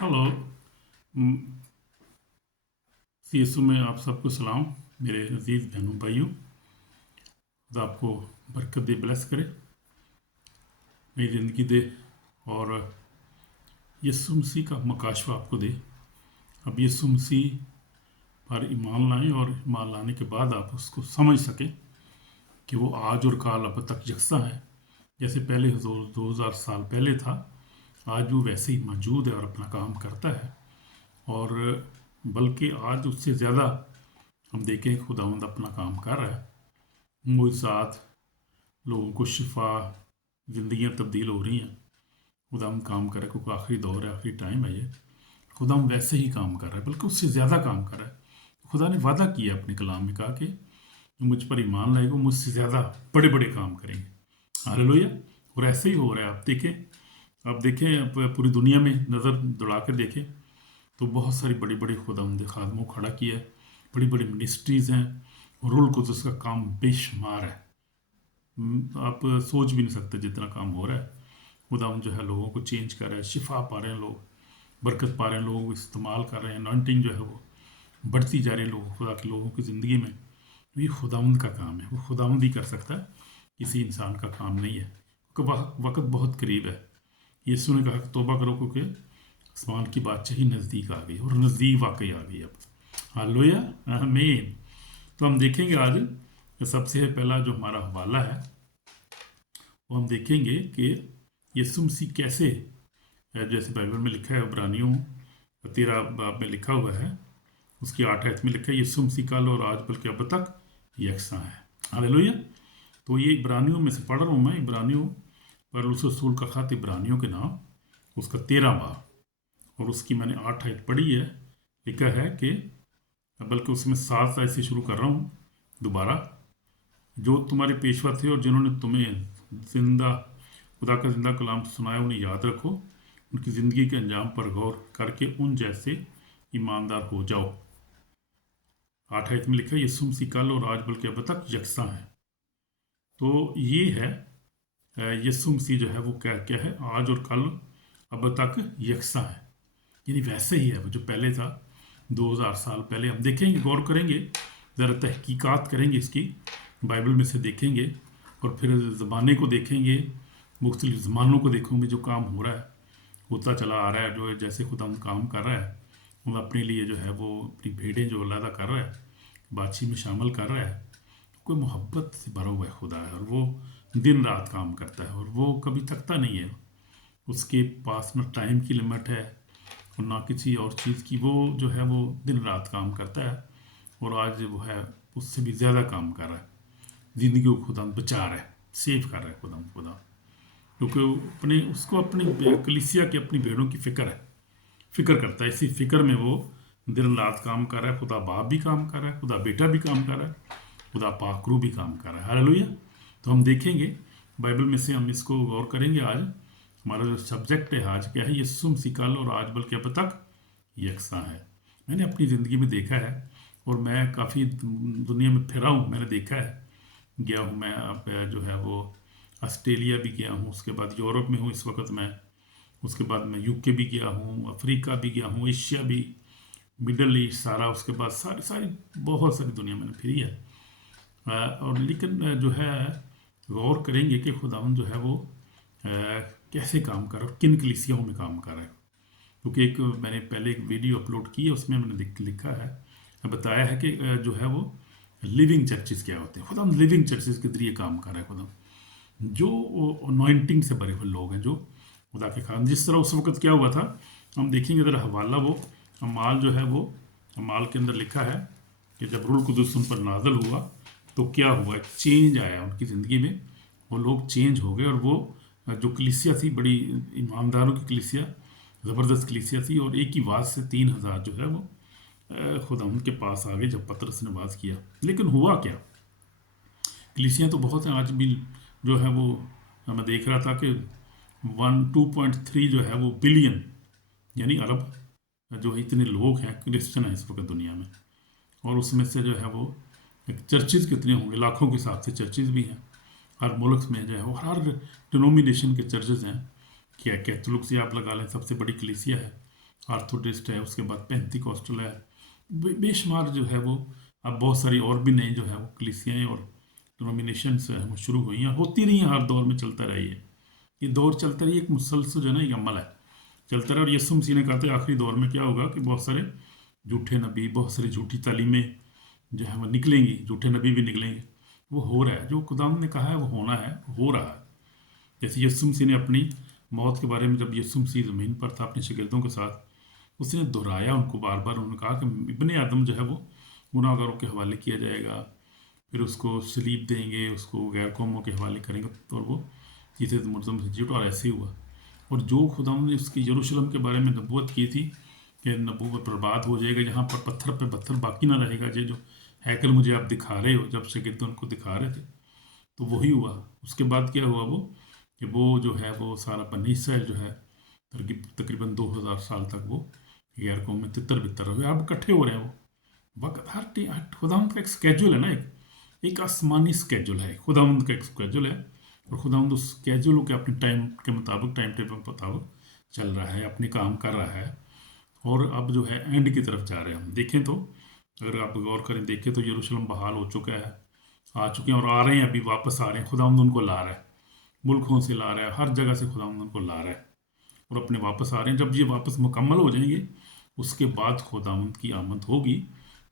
Hello. CSU में आप सबको सलाम। मेरे अजीज़ बहनों भाइयों, खुदा आपको बरकत दे, ब्लेस करे, नई ज़िंदगी दे और यीशु मसीह का मकाशवा आपको दे। अब यीशु मसीह पर ईमान लाएं और ईमान लाने के बाद आप उसको समझ सकें कि वो आज और काल अब तक यकसा है। जैसे पहले 2000 साल पहले था, आज वो वैसे ही मौजूद है और अपना काम करता है। और बल्कि आज उससे ज़्यादा हम देखें खुदावंद अपना काम कर रहा है। मुझसात, लोगों को शिफा, ज़िंदगियाँ तब्दील हो रही हैं। खुदावंद काम कर रहा है, क्योंकि आखिरी दौर है, आखिरी टाइम है ये। खुदावंद वैसे ही काम कर रहा है, बल्कि उससे ज़्यादा काम कर रहा है। खुदा ने वादा किया अपने कलाम में, कहा कि जो मुझ पर ईमान लाएगा मुझसे ज़्यादा बड़े बड़े काम करेंगे। हालेलुया। और ऐसे ही हो रहा है। आप देखें पूरी दुनिया में नज़र दौड़ा कर देखें तो बहुत सारी बड़ी बड़ी खुदावंद खादमों को खड़ा किया है। बड़ी बड़ी मिनिस्ट्रीज़ हैं। रूल कुदस का काम बेशुमार है। आप सोच भी नहीं सकते जितना काम हो रहा है। खुदावंद जो है लोगों को चेंज कर रहा है, शिफा पा रहे हैं लोग, बरकत पा रहे हैं, लोगों को इस्तेमाल कर रहे हैं। अनॉइंटिंग जो है वो बढ़ती जा रही है लोगों, खुदा के लोगों की ज़िंदगी में। तो ये खुदावंद का काम है, वो खुदावंद ही कर सकता है, किसी इंसान का काम नहीं है। क्योंकि वक्त बहुत करीब है। यीशु ने कहा कि तौबा करो, क्योंकि आसमान की बादशाही नज़दीक आ गई, और नज़दीक वाकई आ गई अब। हालेलुया, आमीन। तो हम देखेंगे आज सबसे पहला जो हमारा हवाला है वो हम देखेंगे कि यीशु मसीह कैसे, जैसे बाइबल में लिखा है, इब्रानियों 13 बाब में लिखा हुआ है, उसकी 8 आयत में लिखा है, यीशु मसीह कल और आज बल्कि अब तक यकसा है। हालेलुया। तो ये इब्रानियों में से पढ़ रहा हूँ मैं, इब्रानियों पौलुस रसूल का खत इब्रानियों के नाम, उसका 13 बाब, और उसकी मैंने 8 आयत पढ़ी है। लिखा है कि, बल्कि उसमें 7 आयत से शुरू कर रहा हूँ दोबारा। जो तुम्हारे पेशवा थे और जिन्होंने तुम्हें खुदा का जिंदा कलाम सुनाया, उन्हें याद रखो, उनकी ज़िंदगी के अंजाम पर गौर करके उन जैसे ईमानदार हो जाओ। 8 आयत में लिखा है, यीशु मसीह कल और आज बल्कि अब तक यकसा है। तो ये है यीशु मसीह जो है वो क्या क्या है, आज और कल अब तक यकसा है, यानी वैसे ही है वो जो पहले था 2000 साल पहले। हम देखेंगे, गौर करेंगे, ज़रा तहकीकात करेंगे इसकी, बाइबल में से देखेंगे, और फिर ज़माने को देखेंगे, मुख्तलिफ ज़मानों को देखेंगे जो काम हो रहा है, होता चला आ रहा है। जो है जैसे खुदा काम कर रहा है, वो अपने लिए जो है वो अपनी भेड़ें जो अलहदा कर रहा है, बादशाही में शामिल कर रहा है। कोई मोहब्बत से भरा हुआ है खुदा है, और वो दिन रात काम करता है, और वो कभी थकता नहीं है। उसके पास ना टाइम की लिमिट है और ना किसी और चीज़ की। वो जो है वो दिन रात काम करता है, और आज वो है उससे भी ज़्यादा काम कर रहा है। ज़िंदगी को खुदा बचा रहा है, सेव कर रहा है खुदा, क्योंकि अपने उसको अपनी कलीसिया की, अपनी भेड़ों की फ़िक्र है, फ़िक्र करता है। इसी फ़िक्र में वो दिन रात काम कर रहा है। खुदा बाप भी काम कर रहा है, खुदा बेटा भी काम कर रहा है, खुदा पाकरू भी काम कर रहा है। हालेलुया। तो हम देखेंगे बाइबल में से, हम इसको गौर करेंगे। आज हमारा जो सब्जेक्ट है आज क्या है, यीशु मसीह कल और आज बल्कि अब तक यकसा है। मैंने अपनी ज़िंदगी में देखा है, और मैं काफ़ी दुनिया में फिरा हूँ, मैंने देखा है, गया हूँ मैं। अब जो है वो ऑस्ट्रेलिया भी गया हूँ, उसके बाद यूरोप में हूँ इस वक्त मैं, उसके बाद मैं यूके भी गया हूँ, अफ्रीका भी गया हूँ, एशिया भी, मिडल ईस्ट सारा, उसके बाद सारी सारी बहुत सारी दुनिया मैंने फिरी है। और लेकिन जो है गौर करेंगे कि खुदावंद जो है वो कैसे काम कर रहा है, किन कलीसियाओं में काम कर रहा है। क्योंकि मैंने पहले एक वीडियो अपलोड की है, उसमें मैंने लिखा है, बताया है कि जो है वो लिविंग चर्चिज़ क्या होते हैं। खुदावंद लिविंग चर्चिज़ के जरिए काम कर रहा है। खुदावंद जो अनॉइंटिंग से भरे हुए लोग हैं, जो खुदा के खान, जिस तरह उस वक्त क्या हुआ था, हम देखेंगे ज़रा हवाला। वो अमाल जो है वो अमाल के अंदर लिखा है कि जब रूल कुदुस उन पर नाज़िल हुआ तो क्या हुआ, चेंज आया उनकी ज़िंदगी में, वो लोग चेंज हो गए। और वो जो कलीसिया थी, बड़ी ईमानदारों की कलीसिया, ज़बरदस्त कलीसिया थी, और एक ही वाज से 3000 जो है वो खुदा उनके पास आ गए जब पतरस ने वाज किया। लेकिन हुआ क्या, कलीसियाँ तो बहुत हैं आज भी, जो है वो मैं देख रहा था कि 2.3 जो है वो बिलियन, यानी अरब जो इतने लोग हैं क्रिश्चियन हैं इस वक्त दुनिया में। और उसमें से जो है वो चर्चिज़ कितने होंगे, लाखों के हिसाब से चर्चिज़ भी हैं हर मुल्क में जो है वो, हर डिनोमिनेशन के चर्चेज़ हैं। क्या कैथोलिक से आप लगा लें, सबसे बड़ी कलीसिया है, आर्थोडिस्ट है, उसके बाद पेंटिकॉस्टल है, बेशुमार जो है वो। अब बहुत सारी और भी नई जो है वो कलीसियाएँ और डिनोमिनेशंस है वो शुरू हुई हैं, होती रही हैं, हर दौर में चलता रही है। ये दौर चलता रही, एक मुसलसल जो है ना ये अमल है, चलता रहा। और यीशु मसीह ने कहा था आखिरी दौर में क्या होगा कि बहुत सारे झूठे नबी, बहुत सारी झूठी तालीमें जो है वो निकलेंगी, झूठे नबी भी निकलेंगे। वो हो रहा है, जो खुदाम ने कहा है वो होना है, हो रहा है। जैसे यीशु मसीह ने अपनी मौत के बारे में, जब यीशु मसीह ज़मीन पर था अपने शागिर्दों के साथ, उसने दोहराया उनको बार बार। उन्होंने कहा कि इब्ने आदम जो है वो गुनाहगारों के हवाले किया जाएगा, फिर उसको सलीब देंगे, उसको गैर कौमों के हवाले करेंगे, और वो चीज़ें मुर्दम से जी उठा, और ऐसे ही हुआ। और जो खुदा ने उसकी यरूशलेम के बारे में नबूवत की थी कि नबूवत बर्बाद हो जाएगा, यहाँ पर पत्थर पे पत्थर बाकी ना रहेगा, ये जो हैकल मुझे आप दिखा रहे हो, जब शागिर्द उनको दिखा रहे थे तो वही हुआ। उसके बाद क्या हुआ वो, कि वो जो है वो सारा बनी इसराइल जो है तकरीबन 2000 साल तक वो गैर कौम में तितर बितर हुए, अब इकट्ठे हो रहे हैं वो। वक्त हर खुदावंद का एक स्केड्यूल है ना, एक आसमानी स्केड्यूल है, खुदावंद का एक स्केड्यूल है। और खुदावंद उस स्केड्यूल के अपने टाइम के मुताबिक, टाइम टेबल के मुताबिक चल रहा है, अपने काम कर रहा है। और अब जो है एंड की तरफ जा रहे हैं हम देखें तो, अगर आप गौर करें देखें तो यरूशलेम बहाल हो चुका है, आ चुके हैं और आ रहे हैं, अभी वापस आ रहे हैं। खुदावंद उनको ला रहा है, मुल्कों से ला रहा है, हर जगह से खुदावंद उनको ला रहा है और अपने वापस आ रहे हैं। जब ये वापस मुकम्मल हो जाएंगे उसके बाद खुदावंद की आमद होगी,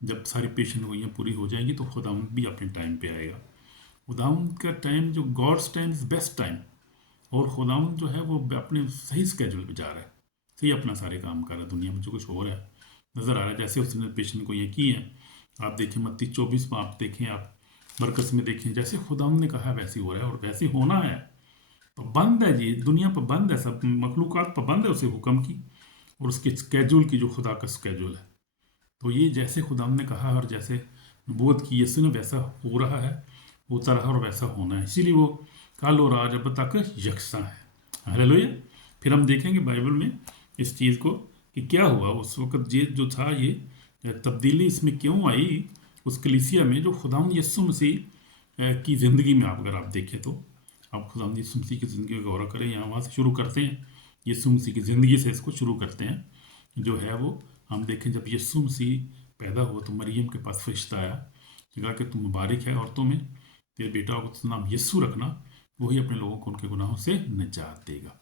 जब सारी पेशन गोइयाँ पूरी हो जाएंगी तो खुदावंद भी अपने टाइम पे आएगा। खुदावंद का टाइम जो God's time is best time, और खुदावंद जो है वो अपने सही स्केड्यूल पे जा रहा है, सही अपना सारे काम कर रहा है। दुनिया में जो कुछ हो रहा है नज़र आ रहा है, जैसे उसने पेशन गोइयाँ की हैं। आप देखें मत्ती 24 में, आप देखें, आप मरकस में देखें, जैसे खुदावंद ने कहा वैसे हो रहा है और वैसे होना है। पाबंद है जी, दुनिया पाबंद है, सब मखलूक़ात पाबंद है उसे हुक्म की और उसके स्केड्यूल की, जो खुदा का स्केड्यूल है। तो ये जैसे खुदा ने कहा और जैसे नबूवत की यीशु ने, वैसा हो रहा है, होता रहा और वैसा होना है। इसीलिए वो कल और आज अब तक यकसा है। हालेलुया। फिर हम देखेंगे बाइबल में इस चीज़ को कि क्या हुआ उस वक़्त, ये जो था, ये तब्दीली इसमें क्यों आई उस कलीसिया में, जो खुदावंद यीशु मसीह की ज़िंदगी में। आप अगर आप देखें तो आप खुदावंद यीशु मसीह की ज़िंदगी का गौरव करें, यहाँ वहाँ से शुरू करते हैं, यीशु मसीह की ज़िंदगी से इसको शुरू करते हैं। जो है वो हम देखें, जब यीशु मसीह पैदा हुआ तो मरियम के पास फरिश्ता आया, कहा कि तुम मुबारक है औरतों में, तेरे बेटा को तो नाम यीशु रखना, वही अपने लोगों को उनके गुनाहों से निजात देगा।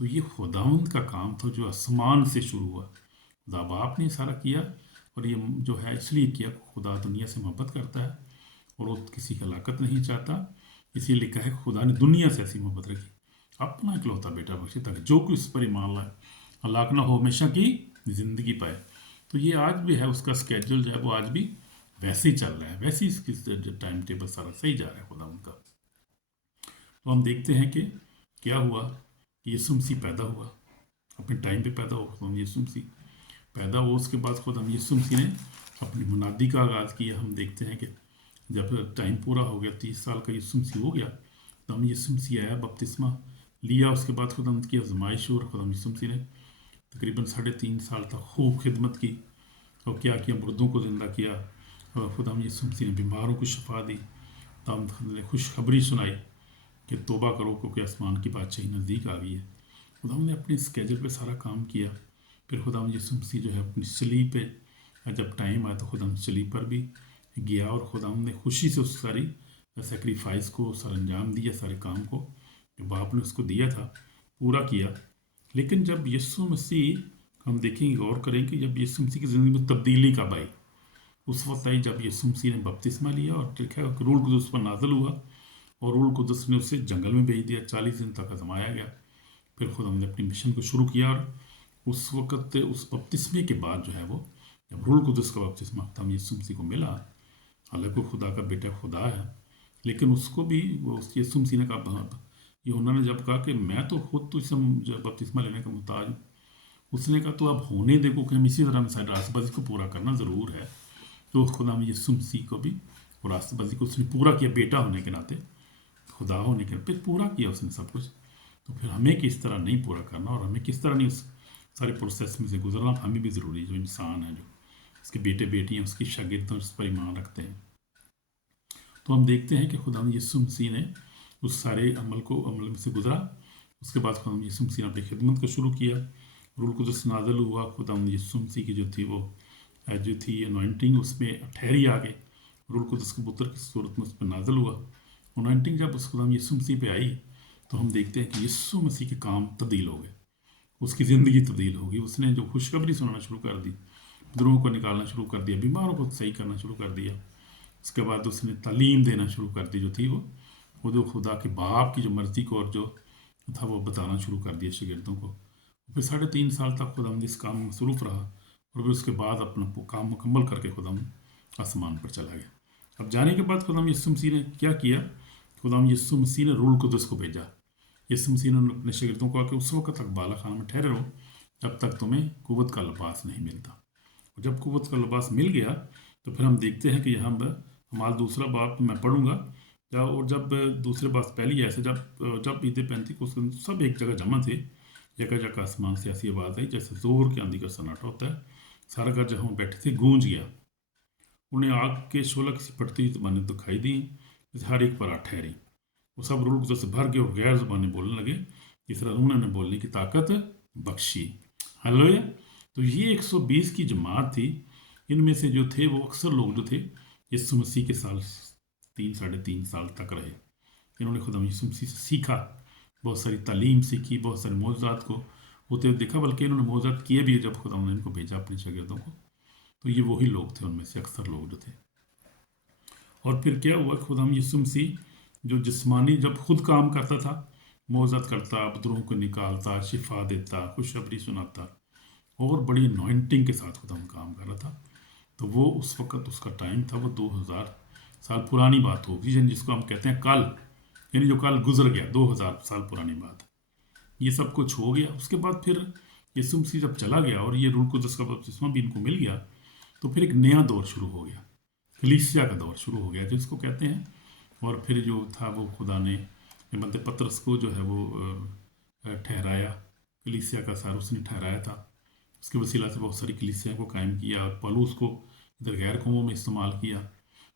तो ये खुदावंद का काम था जो आसमान से शुरू हुआ, खुदा बाप ने सारा किया। और ये जो है इसलिए किया, खुदा दुनिया से मोहब्बत करता है और वो किसी की हलाकत नहीं चाहता। इसीलिए लिखा है खुदा ने दुनिया से ऐसी मोहब्बत रखी, अपना इकलौता बेटा बख्शे, ताकि जो कोई इस पर ईमान लाए हलाक ना हो, हमेशा की ज़िंदगी पाए। तो ये आज भी है, उसका स्केड्यूल जो है वो आज भी वैसे ही चल रहा है, वैसे ही इसकी टाइम टेबल सारा सही जा रहा है खुदा उनका। तो हम देखते हैं कि क्या हुआ कि यीशु मसीह पैदा हुआ, अपने टाइम पे पैदा हुआ। खुदा यीशु मसीह पैदा हुआ, उसके बाद खुदा यीशु मसीह ने अपनी मुनादी का आगाज़ किया। हम देखते हैं कि जब टाइम पूरा हो गया, 30 साल का यीशु मसीह हो गया, तो हम यीशु मसीह आया, बपतिस्मा लिया। उसके बाद खुदा की आजमाइश और खुदा यीशु मसीह ने तकरीबन 3.5 साल तक खूब खिदमत की और क्या किया, मुर्दों को ज़िंदा किया, और खुदा यीशु मसीह ने बीमारों को शफा दी, तब ने खुशखबरी सुनाई कि तौबा करो क्योंकि आसमान की बादशाही नज़दीक आ गई है। खुदा ने अपने स्केजल पे सारा काम किया। फिर खुदा यीशु मसीह जो है अपनी सलीब पे जब टाइम आया तो खुदा सलीब पर भी गया, और खुदा ने खुशी से उस सारी सेक्रीफाइस को सर अंजाम दिया, सारे काम को जो बाप ने उसको दिया था पूरा किया। लेकिन जब यीशु मसीह, हम देखेंगे, गौर करें कि जब यीशु मसीह की ज़िंदगी में तब्दीली कब आई, उस वक्त आई जब यीशु मसीह ने बपतिस्मा लिया और देखा रूह कुदस पर नाज़िल हुआ, और रूह कुदस ने उसे जंगल में भेज दिया, 40 दिन तक आजमाया गया। फिर खुद हमने अपनी मिशन को शुरू किया, और उस वक़्त उस बपतिस्मे के बाद जो है वो, जब रूह कुदस का बपतिस्मा हम यीशु मसीह को मिला, हालांकि खुदा का बेटा खुदा है, लेकिन उसको भी वो यीशु मसीह ने कहा, ये उन्होंने जब कहा कि मैं तो खुद तो इस बपतिस्मा लेने का मुहताज हूँ, उसने कहा तो अब होने दे को कि हम इसी तरह में रास्तबाजी को पूरा करना ज़रूर है। तो खुदा में यीशु मसीह को भी रास्तबाजी को उसने पूरा किया, बेटा होने के नाते, खुदा होने के नाते पूरा किया उसने सब कुछ। तो फिर हमें किस तरह नहीं पूरा करना और हमें किस तरह नहीं उस सारे प्रोसेस में से गुजरना, हमें भी ज़रूरी है। जो इंसान है, जो उसके बेटे बेटियाँ, उसकी शागिर्द उस पर ईमान रखते हैं। तो हम देखते हैं कि खुदा यीशु मसीह ने उस सारे अमल में से गुजरा। उसके बाद खुदा यीशु मसीह ने अपनी खिदमत को शुरू किया, रूल कुदस नाज़िल हुआ, खुदावंद यीशु मसीह की जो थी वो जो थी अनॉइंटिंग उसमें ठहरी आ गई, रूल कुदस के पुत्र की सूरत में उस पर नाज़िल हुआ। अनॉइंटिंग जब उस खुदावंद यीशु मसीह पे आई तो हम देखते हैं कि यीशु मसीह के काम तब्दील हो गए, उसकी ज़िंदगी तब्दील होगी। उसने जो खुशखबरी सुनाना शुरू कर दी, बुजुर्गों को निकालना शुरू कर दिया, बीमारों को सही करना शुरू कर दिया। उसके बाद उसने तालीम देना शुरू कर दी, जो थी वो जो खुदा के बाप की जो मर्ज़ी को और जो था वो बताना शुरू कर दिया शागिर्दों को। फिर 3.5 साल तक खुदा इस काम में मसरूफ़ रहा और फिर उसके बाद अपना काम मुकम्मल करके खुदा आसमान पर चला गया। अब जाने के बाद खुदा यीशु मसीह ने क्या किया, खुदा यीशु मसीह ने रूल कुदस को भेजा। यीशु मसीह ने अपने शागिर्दों को आके उस वक्त तक बाला खाना में ठहरे रहो जब तक तुम्हें कुव्वत का लिबास नहीं मिलता। और जब कुव्वत का लिबास मिल गया तो फिर हम देखते हैं कि यहाँ पर हमारा दूसरा बाप मैं पढ़ूंगा, और जब दूसरे बात पहली ऐसे जब ईद पेंतीकोस्त को सब एक जगह जमा थे, जगह जगह आसमान से ऐसी आवाज़ आई जैसे जोर की आंधी का सन्नाटा होता है, सारा घर जहाँ बैठे थे गूंज गया। उन्हें आग के शोला किसी पड़ती हुई ज़बानें दिखाई दी, जैसे हर एक पर आ ठहरी। वो सब रूह कुदस से भर गए और गैर ज़बानें बोलने लगे, जिस तरह उन्होंने बोलने की ताकत बख्शी। हालेलुया। तो ये 120 की जमात थी। इनमें से जो थे वो अक्सर लोग जो थे यीशु मसीह के साल 3-3.5 साल तक रहे। इन्होंने खुदा यीशु मसीह से सीखा, बहुत सारी तालीम सीखी, बहुत सारे मौजूदात को होते हुए देखा, बल्कि इन्होंने मौजूदात किए भी जब खुदा ने इनको भेजा अपने शागिर्दों को। तो ये वही लोग थे, उनमें से अक्सर लोग जो थे। और फिर क्या हुआ, खुदा यीशु मसीह जो जिस्मानी जब खुद काम करता था, मौजूदात करता, बुजुर्गों को निकालता, शिफा देता, खुशखबरी सुनाता और बड़ी अनॉइंटिंग के साथ खुदा काम कर रहा था। तो वो उस वक्त उसका टाइम था, वो 2000 साल पुरानी बात होगी, जिसको हम कहते हैं कल, यानी जो कल गुजर गया, 2000 साल पुरानी बात। ये सब कुछ हो गया। उसके बाद फिर यीशु मसीह जब चला गया और ये रूह कुदस का बपतिस्मा भी इनको मिल गया, तो फिर एक नया दौर शुरू हो गया, कलीसिया का दौर शुरू हो गया जिसको कहते हैं। और फिर जो था वो खुदा ने मध्य पत्रस को जो है वो ठहराया, कलीसिया का सार उसने ठहराया था। उसके वसीला से बहुत सारी कलीसिया को कायम किया और पौलुस को इधर गैर कौमों में इस्तेमाल किया।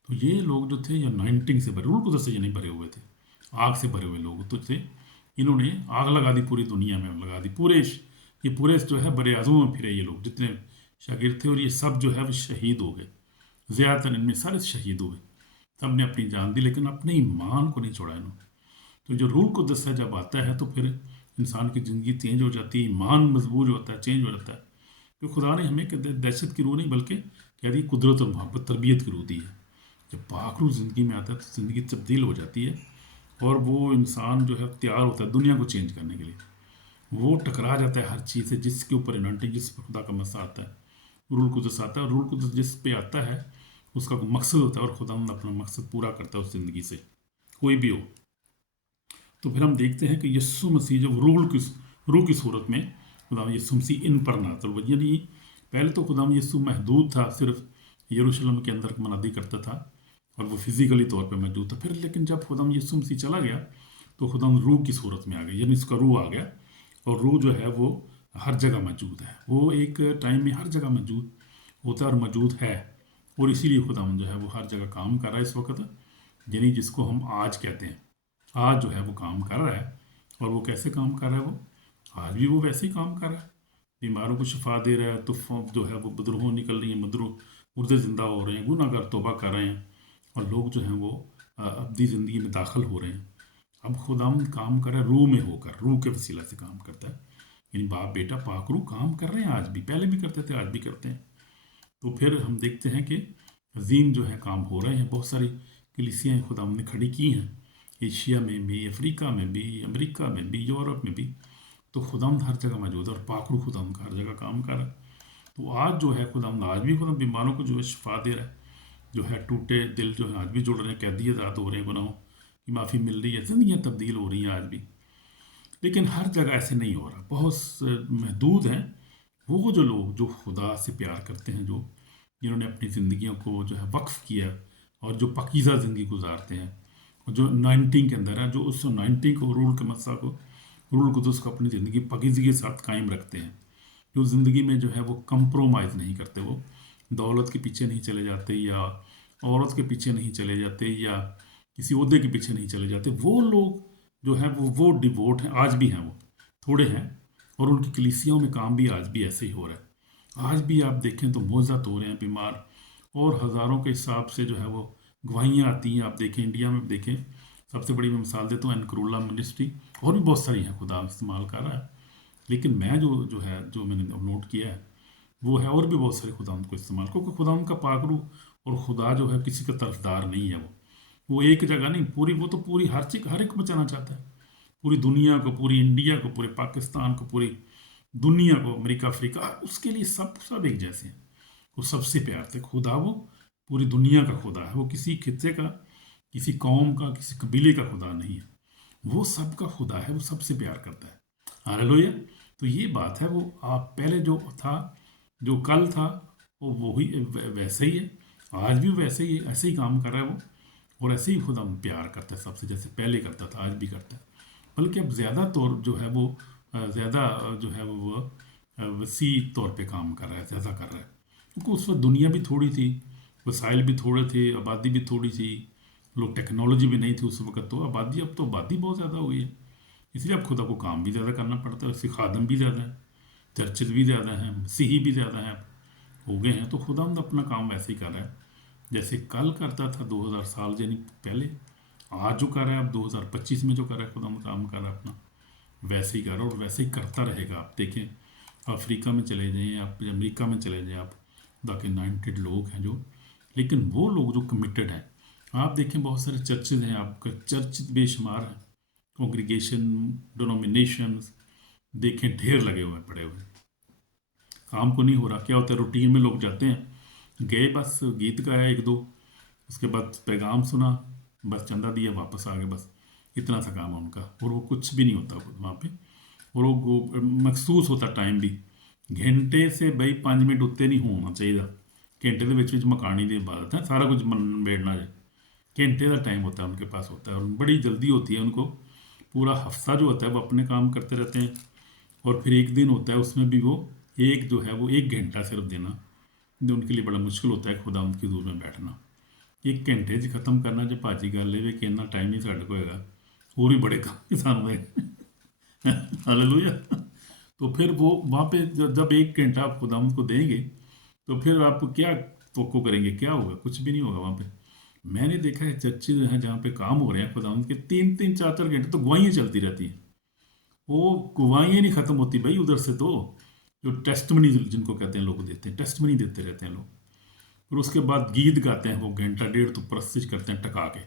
तो ये लोग जो थे ये अनॉइंटिंग से भरे, रूह कुदस से ये नहीं भरे हुए थे, आग से भरे हुए लोग तो थे। इन्होंने आग लगा दी, पूरी दुनिया में लगा दी, पूरे जो है बड़े आज़मों में फिरे ये लोग जितने शागिर्द थे। और ये सब जो है वो शहीद हो गए, ज़्यादातर इनमें सारे शहीद हुए, सब ने अपनी जान दी, लेकिन अपने ईमान को नहीं छोड़ा इन्होंने। तो जो रूह कुदस है जब आता है तो फिर इंसान की ज़िंदगी चेंज हो जाती है, ईमान मजबूत होता है, चेंज हो जाता है। तो खुदा ने हमें दहशत की रूह नहीं बल्कि कह दी कुदरत और मोहब्बत तरबियत की रूह दी है। जब पाक रूह ज़िंदगी में आता है तो ज़िंदगी तब्दील हो जाती है और वो इंसान जो है तैयार होता है दुनिया को चेंज करने के लिए। वो टकरा जाता है हर चीज़ से जिसके ऊपर एनॉइंटिंग, जिस पर खुदा का मसा आता है, रूह कुदस आता है। और रूह कुदस जिस पे आता है उसका कोई मकसद होता है और खुदा अपना मकसद पूरा करता है उस ज़िंदगी से, कोई भी हो। तो फिर हम देखते हैं कि यीशु मसीह जब रूह की सूरत में खुदा यीशु मसीह इन पर नाज़िल हुआ। यानी पहले तो खुदा यीशु महदूद था, सिर्फ यरूशलेम के अंदर मनादी करता था और वो फिज़िकली तौर पे मौजूद था। फिर लेकिन जब खुदा यीशु मसीह चला गया तो खुदा रूह की सूरत में आ गया, यानी उसका रूह आ गया। और रूह जो है वो हर जगह मौजूद है, वो एक टाइम में हर जगह मौजूद होता है और मौजूद है। और इसीलिए खुदा जो है वो हर जगह काम कर रहा है इस वक्त, यानी जिसको हम आज कहते हैं, आज जो है वो काम कर रहा है। और वो कैसे काम कर रहा है, वो आज भी वो वैसे ही काम कर रहा है, बीमारों को शिफा दे रहा है। तो जो है वो बदरूहों निकल रही हैं, मुर्दे ज़िंदा हो रहे हैं, गुनाहगार तौबा कर रहे हैं और लोग जो हैं वो अपनी ज़िंदगी में दाखिल हो रहे हैं। अब खुदाम काम कर रहा है रूह में होकर, रूह के वसीला से काम करता है, यानी बाप बेटा पाक रूह काम कर रहे हैं, आज भी, पहले भी करते थे, आज भी करते हैं। तो फिर हम देखते हैं कि अजीम जो है काम हो रहे हैं। बहुत सारी कलीसियाँ खुदा ने खड़ी की हैं, एशिया में भी, अफ्रीका में भी, अमेरिका में भी, यूरोप में भी। तो खुदाम हर जगह मौजूद है और पाकरू खुदाम हर जगह काम कर रहा है। तो आज जो है खुदाम आज भी खुदाम बीमारों को जो है शिफा दे रहा है, जो है टूटे दिल जो है आज भी जुड़ रहे हैं, कैदी आज़ाद हो रहे हैं, गुनाहों की माफ़ी मिल रही है, ज़िंदगियाँ तब्दील हो रही हैं आज भी। लेकिन हर जगह ऐसे नहीं हो रहा, बहुत महदूद हैं वो जो लोग जो खुदा से प्यार करते हैं, जो जिन्होंने अपनी ज़िंदगियों को जो है वक्फ किया और जो पाकीज़ा ज़िंदगी गुजारते हैं, जो 19 के अंदर है, जो उस 19 को रूल के मसा को रूल कुदस को अपनी ज़िंदगी पाकीज़गी के साथ कायम रखते हैं, जो ज़िंदगी में जो है वो कंप्रोमाइज़ नहीं करते, वो दौलत के पीछे नहीं चले जाते या औरत के पीछे नहीं चले जाते या किसी ओहदे के पीछे नहीं चले जाते। वो लोग जो हैं वो डिवोट हैं, आज भी हैं, वो थोड़े हैं और उनकी कलीसियाओं में काम भी आज भी ऐसे ही हो रहा है। आज भी आप देखें तो मोज़त हो रहे हैं बीमार, और हज़ारों के हिसाब से जो है वो गवाहियाँ आती हैं। आप देखें इंडिया में देखें, सबसे बड़ी मैं मिसाल देता हूँ एनकरुल्ला मिनिस्ट्री, और भी बहुत सारी हैं, खुदा इस्तेमाल कर रहा है। लेकिन मैं जो मैंने नोट किया है वो है, और भी बहुत सारे खुदा को इस्तेमाल, क्योंकि खुदा उनका पाकरू, और खुदा जो है किसी का तरफदार नहीं है। वो एक जगह नहीं, पूरी, वो तो पूरी हर चीज हर एक को बचाना चाहता है, पूरी दुनिया को, पूरी इंडिया को, पूरे पाकिस्तान को, पूरी दुनिया को, अमेरिका, अफ्रीका, उसके लिए सब सब एक जैसे हैं। वो सबसे प्यार से खुदा, वो पूरी दुनिया का खुदा है। वो किसी खित्ते का, किसी कौम का, किसी कबीले का खुदा नहीं है। वो सबका खुदा है, वो सबसे प्यार करता है। हालेलुया। तो ये बात है, वो आप पहले जो था, जो कल था, वो वही वैसे ही है, आज भी वैसे ही है, ऐसे ही काम कर रहा है वो, और ऐसे ही खुदा प्यार करता है सबसे, जैसे पहले करता था आज भी करता है। बल्कि अब ज़्यादा तौर जो है वो ज़्यादा जो है वो वसी तौर पे काम कर रहा है, ज़्यादा कर रहा है। क्योंकि उस वक्त दुनिया भी थोड़ी थी, वसाइल भी थोड़े थे, आबादी भी थोड़ी थी, लोग, टेक्नोलॉजी भी नहीं थी उस वक्त, तो आबादी, अब तो आबादी बहुत ज़्यादा हो गई है, इसलिए अब खुदा को काम भी ज़्यादा करना पड़ता है। उससे खादम भी ज़्यादा है, चर्चित भी ज़्यादा हैं, मसीही भी ज़्यादा हैं हो गए हैं। तो खुदा अपना काम वैसे ही कर रहा है, जैसे कल करता था 2000 साल यानी पहले, आज जो कर रहा है, अब 2025 में जो कर रहा है, खुदा काम कर रहा है अपना, वैसे ही कर रहा है, और वैसे ही करता रहेगा। आप देखें, अफ्रीका में चले जाएँ, आप अमेरिका में चले जाएँ, आप बाकी 90 लोग हैं जो, लेकिन वो लोग जो कमिटेड हैं, आप देखें बहुत सारे चर्चेज हैं, आपका चर्च बेशुमार हैं, कॉन्ग्रीगेशन, डिनोमिनेशन देखें, ढेर लगे हुए पड़े हुए, काम को नहीं हो रहा। क्या होता है, रूटीन में लोग जाते हैं, गए, बस गीत गाया एक दो, उसके बाद पैगाम सुना, बस चंदा दिया, वापस आ गए, बस इतना सा काम है उनका, और वो कुछ भी नहीं होता वहाँ पे। और वो महसूस होता टाइम भी, घंटे से बई 5 मिनट उत्ते नहीं होना चाहिए, घंटे के मकानी की इबादत है, सारा कुछ मन बेड़ना जाए, घंटे का टाइम होता है उनके पास होता है, और बड़ी जल्दी होती है उनको। पूरा हफ्ता जो होता है वो अपने काम करते रहते हैं, और फिर एक दिन होता है उसमें भी वो एक जो है वो 1 घंटा सिर्फ देना, जो उनके लिए बड़ा मुश्किल होता है, खुदा उनकी दूर में बैठना। 1 घंटे 'ਚ ख़त्म करना जो भाजी गल ये कि इन्ना टाइम ही साढ़े को होएगा, और भी बड़े काम ही सानू है। हालेलुया। तो फिर वो वहाँ पे जब 1 घंटा आप खुदावंद को देंगे, तो फिर आप क्या तवक्को करेंगे, क्या होगा? कुछ भी नहीं होगा वहाँ पे। मैंने देखा है चर्चेज हैं जहाँ पे काम हो रहे हैं खुदावंद के, 3-3 4-4 घंटे तो गवाहियाँ चलती रहती हैं। वो गवाहियाँ नहीं ख़त्म होती भाई उधर से, तो जो टेस्टमनी जिनको कहते हैं लोग देते हैं, टेस्टमनी देते रहते हैं लोग। फिर उसके बाद गीत गाते हैं वो घंटा डेढ़, तो प्रस्तुत करते हैं टका के।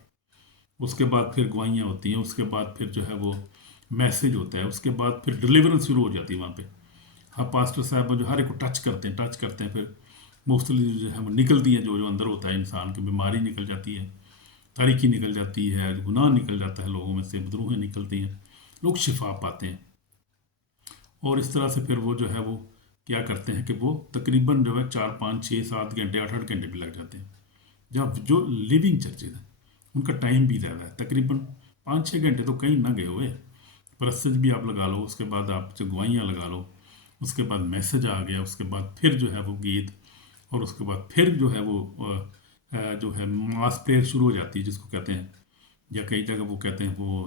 उसके बाद फिर गवाहियाँ होती हैं, उसके बाद फिर जो है वो मैसेज होता है, उसके बाद फिर डिलीवरेंस शुरू हो जाती है वहाँ पे। हाँ, पास्टर साहब जो हर एक को टच करते हैं, फिर मोस्टली जो है वो निकलती हैं, जो जो अंदर होता है इंसान की, बीमारी निकल जाती है, तारीकी निकल जाती है, गुनाह निकल जाता है लोगों में से, बदरूहें निकलती हैं, लोग शिफा पाते हैं। और इस तरह से फिर वो जो है वो क्या करते हैं कि वो तकरीबन जो है 4-5-6-7 घंटे 8-8 घंटे भी लग जाते हैं। जहाँ जो लिविंग चर्चेज हैं उनका टाइम भी ज़्यादा है, तकरीबन 5-6 घंटे तो कहीं ना गए हुए। परसेज भी आप लगा लो, उसके बाद आप जो गवाहियाँ लगा लो, उसके बाद मैसेज आ गया, उसके बाद फिर जो है वो गीत, और उसके बाद फिर जो है वो जो है मास प्रेयर शुरू हो जाती है, जिसको कहते हैं, या कई जगह वो कहते हैं वो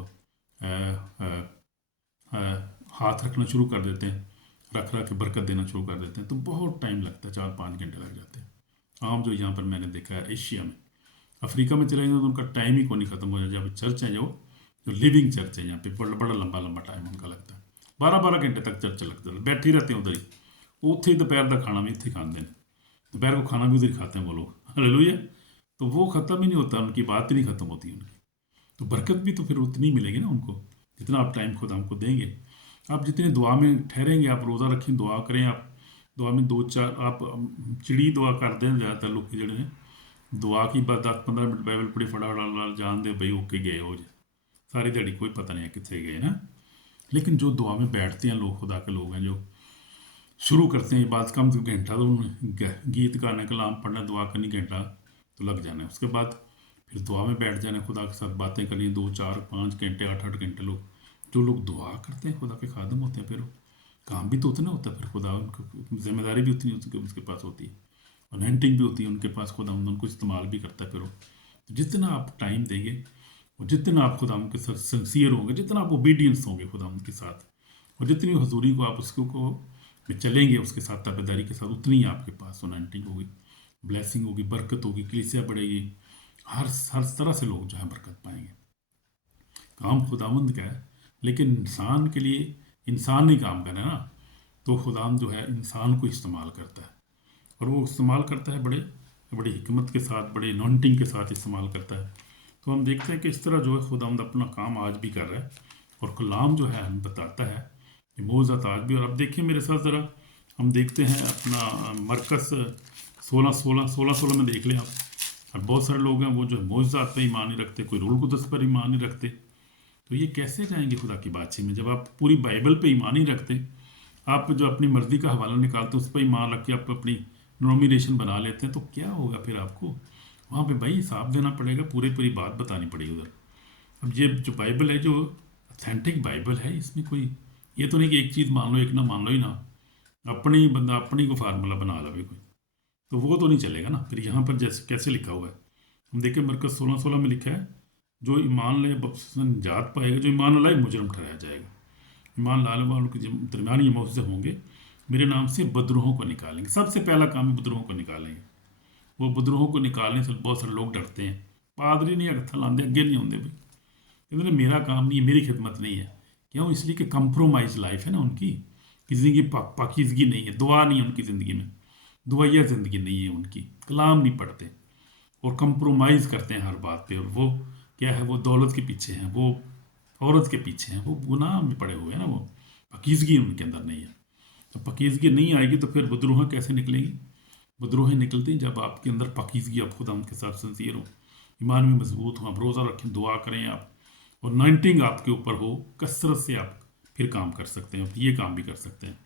अ, अ, अ, हाथ रखना शुरू कर देते हैं, रख रख के बरकत देना शुरू कर देते हैं। तो बहुत टाइम लगता है, 4-5 घंटे लग जाते हैं। आम जो यहाँ पर मैंने देखा है एशिया में, अफ्रीका में चले जाए तो उनका टाइम ही को नहीं ख़त्म हो जाए। जहाँ पे चर्च है, जो लिविंग चर्च है, यहाँ पे बड़ा बड़ा लंबा लंबा टाइम उनका लगता है, 12-12 घंटे तक चर्च लगता है, बैठे ही रहते हैं उधर ही। उत्थे ही दोपहर का खाना भी इतने खाते हैं, दोपहर को खाना भी उधर ही खाते हैं वो लोग। हालेलुया। तो वो ख़त्म ही नहीं होता, उनकी बात ही नहीं ख़त्म होती उनकी। तो बरकत भी तो फिर उतनी मिलेगी ना उनको, जितना आप टाइम खुद हमको देंगे। आप जितने दुआ में ठहरेंगे, आप रोज़ा रखें, दुआ करें, आप दुआ में 2-4 आप चिड़ी दुआ कर दें, ज़्यादातर लोग की जड़े हैं दुआ की, बस 10-15 मिनट बाइबल पढ़ी, फटाफट जान दे भाई ओके गए हो जी, सारी दिहाड़ी कोई पता नहीं है कितने गए ना। लेकिन जो दुआ में बैठते हैं लोग, खुदा के लोग हैं, जो शुरू करते हैं बात, कम से कम घंटा तो गीत गाने, कलाम पढ़ना, दुआ करनी, घंटा तो लग जाना है। उसके बाद फिर दुआ में बैठ जाना, खुदा के साथ बातें करनी, 2-4-5 घंटे 8-8 घंटे लोग, जो लोग दुआ करते हैं, खुदा के खादम होते हैं, फिर वो काम भी तो उतना होता है, फिर खुदा उनको जिम्मेदारी भी उतनी उसके पास होती है, अनहेंटिंग भी होती है उनके पास, खुदा उनको इस्तेमाल भी करता है। फिर वो तो जितना आप टाइम देंगे, और जितना आप खुदा उनके साथ सिंसियर होंगे, जितना आप ओबीडियंस होंगे खुदा उनके साथ, और जितनी हजूरी को आप उसको को में चलेंगे, उसके साथ ताबेदारी के साथ, उतनी ही आपके पास अनॉइंटिंग होगी, ब्लेसिंग होगी, बरकत होगी, कलीसिया बढ़ेगी, हर तरह से लोग जो है बरकत पाएंगे। काम खुदावंद का है, लेकिन इंसान के लिए इंसान नहीं काम करना है ना, तो खुदाम जो है इंसान को इस्तेमाल करता है, और वो इस्तेमाल करता है बड़े बड़ी हिकमत के साथ, बड़े अनॉइंटिंग के साथ इस्तेमाल करता है। तो हम देखते हैं कि इस तरह जो है खुदावंद अपना काम आज भी कर रहा है, और कलाम जो है हमें बताता है कि मौजूद आज भी। और अब देखिए मेरे साथ ज़रा, हम देखते हैं अपना मरकस 16 में देख लें आप। अब बहुत सारे लोग हैं वो जो मौजूद पे ईमान नहीं रखते, कोई रूल कुदस पर ईमान नहीं रखते, तो ये कैसे जाएंगे खुदा की बातचीत में? जब आप पूरी बाइबल पे ईमान नहीं रखते, आप जो अपनी मर्जी का हवाला निकालते उस पर ईमान रख के आप अपनी नॉमिनेशन बना लेते हैं, तो क्या होगा फिर आपको? वहाँ पे भाई हिसाब देना पड़ेगा, पूरी बात बतानी पड़ेगी उधर। अब ये जो बाइबल है, जो ऑथेंटिक बाइबल है, इसमें कोई ये तो नहीं कि एक चीज़ मान लो एक ना मान लो ही ना, अपनी ही बंदा अपनी को फार्मूला बना लवे कोई, तो वो तो नहीं चलेगा ना। फिर यहाँ पर जैसे कैसे लिखा हुआ है, हम देखें मरकस 16 में लिखा है, जो ईमान ले बपतिस्मा निजात पाएगा, जो ईमान लाई मुजरम ठहराया जाएगा। ईमान लाने वालों के दरमियान ये मौजूद होंगे, मेरे नाम से बदरूहों को निकालेंगे। सबसे पहला काम है बदरूहों को निकालेंगे। वो बदरूहों को निकालने से बहुत सारे लोग डरते हैं, पादरी नहीं हथ लाते, अगे नहीं होंगे भाई, कहते मेरा काम नहीं है, मेरी खिदमत नहीं है। क्यों? इसलिए कि कंप्रोमाइज लाइफ है ना उनकी, ज़िंदगी पाकीज़गी नहीं है, दुआ नहीं है उनकी ज़िंदगी में, दुआया ज़िंदगी नहीं है उनकी, कलाम नहीं पढ़ते और कंप्रोमाइज़ करते हैं हर बात पे। और वो क्या है, वो दौलत के पीछे हैं, वो औरत के पीछे हैं, वो गुनाह में पड़े हुए हैं ना, वो पाकीज़गी उनके अंदर नहीं है। तो पाकीज़गी नहीं आएगी तो फिर बदरूहें कैसे निकलेंगी? बदरूहें निकलती हैं जब आपके अंदर पाकीज़गी, आप खुदा उनके साथ सिंसियर हो, ईमान में मजबूत हो, आप रोज़ा रखें, दुआ करें आप, और अनॉइंटिंग आपके ऊपर हो, कसरत से आप फिर काम कर सकते हैं, ये काम भी कर सकते हैं।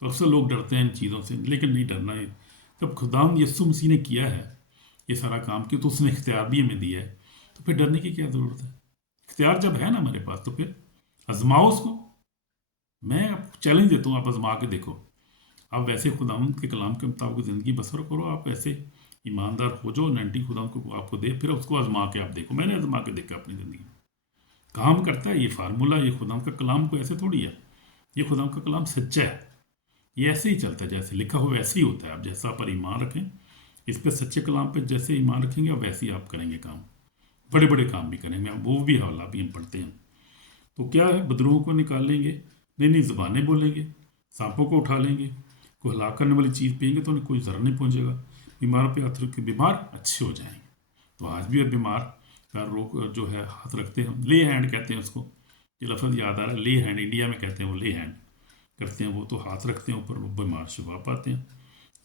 तो अक्सर लोग डरते हैं इन चीज़ों से, लेकिन नहीं डरना है। जब खुदाम यीशु मसीह ने किया है ये सारा काम, क्यों? तो उसने इख्तियार भी हमें दिया है, तो फिर डरने की क्या ज़रूरत है? इख्तियार जब है ना हमारे पास, तो फिर आजमाओ उसको। मैं आपको चैलेंज देता हूँ, आप आजमा के देखो। आप वैसे खुदाम के कलाम के मुताबिक ज़िंदगी बसर करो, आप ऐसे ईमानदार हो जो अनॉइंटिंग खुदा को आपको दे, फिर उसको आजमा के आप देखो। मैंने आजमा के देखा अपनी ज़िंदगी में, काम करता है ये फार्मूला। ये खुदाम का कलाम को ऐसे थोड़ी है, ये खुदाम का कलाम सच्चा है, ये ऐसे ही चलता है, जैसे लिखा हुआ वैसे ही होता है। आप जैसा पर ईमान रखें, इस पर सच्चे कलाम पे जैसे ईमान रखेंगे, आप वैसे ही आप करेंगे काम, बड़े बड़े काम भी करेंगे आप। वो भी हवाला भी हम पढ़ते हैं। तो क्या है, बदरूहों को निकाल लेंगे, नई ज़बानें बोलेंगे, सांपों को उठा लेंगे, कोई हलाक करने वाली चीज़ पियेंगे तो उन्हें कोई ज़र नहीं पहुँचेगा, बीमारों पे हाथ रख के बीमार अच्छे हो जाएंगे। तो आज भी बीमार का रोग जो है हाथ रखते हैं, ले हैंड कहते हैं उसको, ये लफ्ज़ याद आ रहा है, ले हैंड, इंडिया में कहते हैं वो ले हैंड करते हैं, वो तो हाथ रखते हैं ऊपर, वो बीमार शिफा पाते हैं।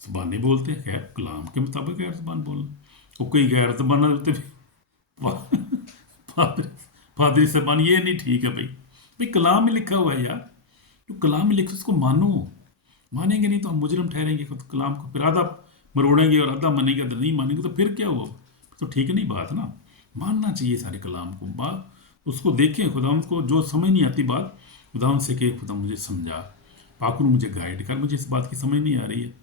ज़बानें बोलते हैं, खैर कलाम के मुताबिक गैर ज़बान बोलना, वो कोई गैर ज़बान होते फादरी ज़बान, ये नहीं ठीक है भाई कलाम में लिखा हुआ है यार, जो कलाम में लिखा उसको मानो। मानेंगे नहीं तो हम मुजरम ठहरेंगे, तो कलाम को फिर आधा मरोड़ेंगे और आधा मानेंगे, आधा नहीं मानेंगे, तो फिर क्या हुआ? तो ठीक नहीं बात ना। मानना चाहिए सारे कलाम को, बात उसको देखें, खुदा को जो समझ नहीं आती बात खुदा से कि खुदा मुझे समझा, पाकुर मुझे गाइड कर, मुझे इस बात की समझ नहीं आ रही है,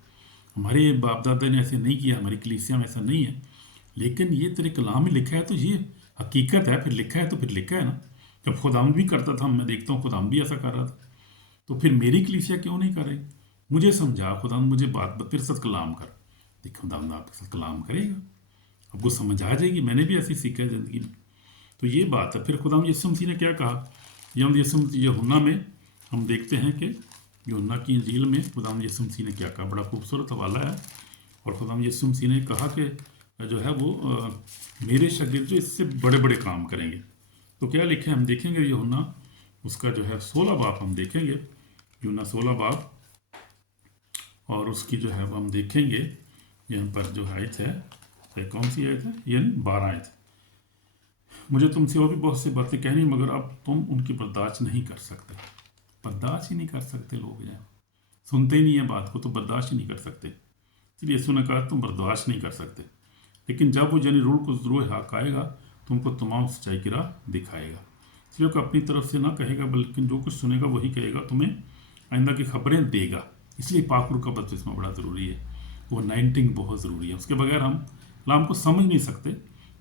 हमारे बाप दादा ने ऐसे नहीं किया, हमारी कलीसिया में ऐसा नहीं है, लेकिन ये तेरे कलाम में लिखा है तो ये हकीकत है, फिर लिखा है तो फिर लिखा है ना। जब खुदाम भी करता था, मैं देखता हूँ खुदाम भी ऐसा कर रहा था, तो फिर मेरी कलीसिया क्यों नहीं कर रही? मुझे समझा खुदा, मुझे बात फिर सच कलाम कर, देखो खुदा आपके साथ कलाम करेगा, आपको समझ आ जाएगी। मैंने भी ऐसी सीखा है ज़िंदगी में। तो ये बात है। फिर खुदा यीशु मसीह ने क्या कहा, यीशु मसीह यूहन्ना में हम देखते हैं कि यूहन्ना की इंजील में खुदा यीशु मसीह ने क्या कहा, बड़ा खूबसूरत हवाला है। और खुदा यीशु मसीह ने कहा कि जो है वो मेरे शागिर्द जो इससे बड़े बड़े काम करेंगे। तो क्या लिखे हम देखेंगे, यूहन्ना उसका जो है 16 बाब हम देखेंगे, यूहन्ना 16 बाब, और उसकी जो है वो हम देखेंगे यहाँ पर जो आयत है, कौन सी आयत है, यानी 12 आयत। मुझे तुमसे और भी बहुत सी बातें कहनी, मगर अब तुम उनकी बर्दाश्त नहीं कर सकते। बर्दाश्त ही नहीं कर सकते लोग, यहाँ सुनते ही नहीं है बात को, तो बर्दाश्त ही नहीं कर सकते। इसलिए यीशु ने कहा तुम बर्दाश्त नहीं कर सकते, लेकिन जब वो यानी रूल को ज़रूर हक आएगा, तुमको तमाम सच्चाई की राह दिखाएगा। इसलिए वो अपनी तरफ से ना कहेगा, बल्कि जो कुछ सुनेगा वही कहेगा, तुम्हें आइंदा की खबरें देगा। इसलिए पाकुर का बपतिस्मा बड़ा ज़रूरी है, वो अनॉइंटिंग बहुत ज़रूरी है। उसके बगैर हम कलाम को समझ नहीं सकते,